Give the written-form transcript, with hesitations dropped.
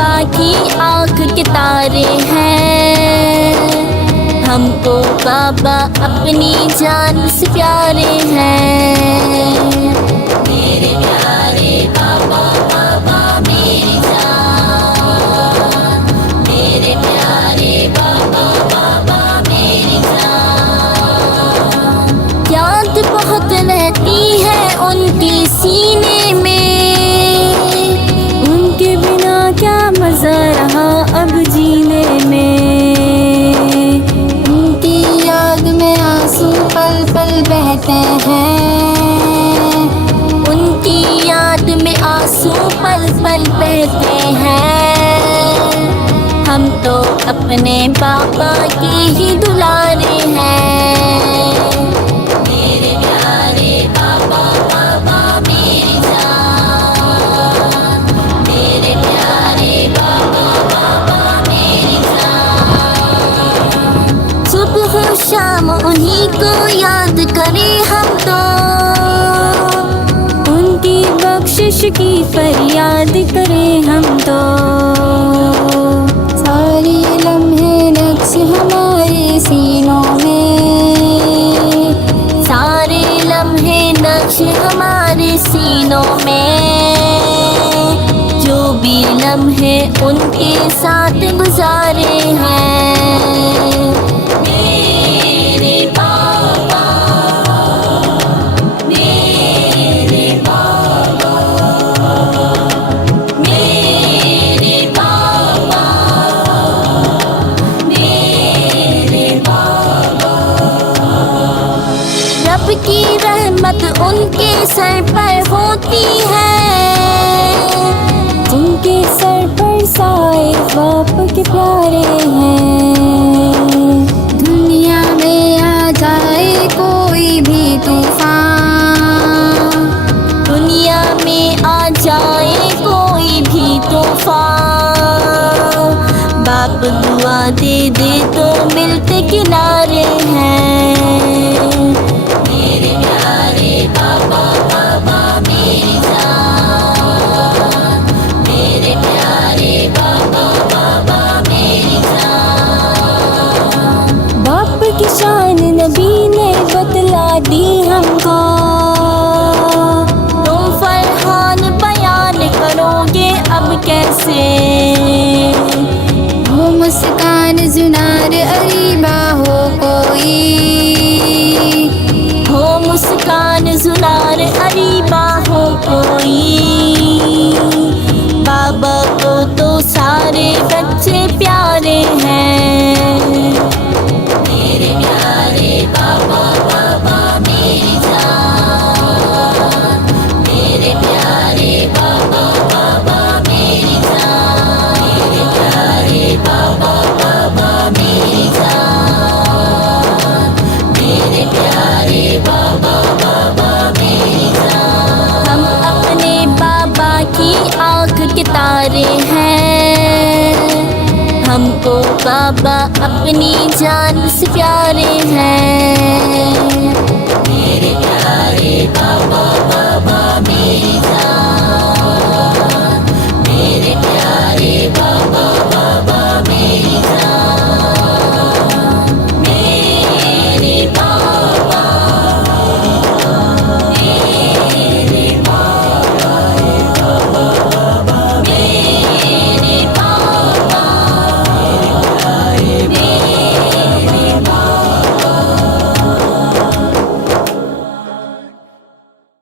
बाबा की आँख के तारे हैं। हमको बाबा अपनी जान से प्यारे हैं। मेरे प्यारे बाबा, बाबा मेरी जान। मेरे प्यारे बाबा, बाबा मेरी जान। याद बहुत रहती है उनकी सीने में, उनके बिना क्या मज़ा रहा अब जीने में। उनकी याद में आंसू पल पल बहते हैं। उनकी याद में आंसू पल पल बहते हैं। हम तो अपने बाबा के ही दुलारे हैं। मेरे प्यारे बाबा, बाबा मेरी जान। मेरे प्यारे बाबा, बाबा मेरी जान। सुबह शाम उन्हीं को याद करें हम तो, उनकी बख्शिश की फरियाद करें हम तो। सारे लम्हे नक्श हमारे सीनों में, सारे लम्हे नक्श हमारे सीनों में। जो भी लम्हे उनके साथ गुजारे हैं। मेरे बाबा, मेरे बाबा, मेरे बाबा, मेरे बाबा। रब की रहमत उनके सर पर होती है, जिनके सर पर साए बाप के प्यारे हैं। दुनिया में आ जाए कोई भी तूफान, दुनिया में आ जाए कोई भी तूफान। बाप दुआ दे दे तो मिलते किनारे हैं। मेरे प्यारे बाबा, बाबा मेरी जान। मेरे प्यारे बाबा, बाबा मेरी जान। बाप की शान नबी ने बतला दी हमको, तुम फरहान बयान करोगे अब कैसे। हो मुस्कान जुनार अरीबा हो कोई, हो मुस्कान जुनार अरीबा हो कोई। बाबा को तो सारे बच्चे प्यारे हैं। मेरे प्यारे बाबा, बाबा मेरी जान। मेरे प्यारे बाबा, बाबा मेरी जान। मेरे प्यारे बाबा, बाबा मेरी जान। मेरे प्यारे बाबा, बाबा मेरी जान। हम अपने बाबा की आँख के तारे हैं। हमको बाबा अपनी जान से प्यारे हैं। मेरे प्यारे बाबा,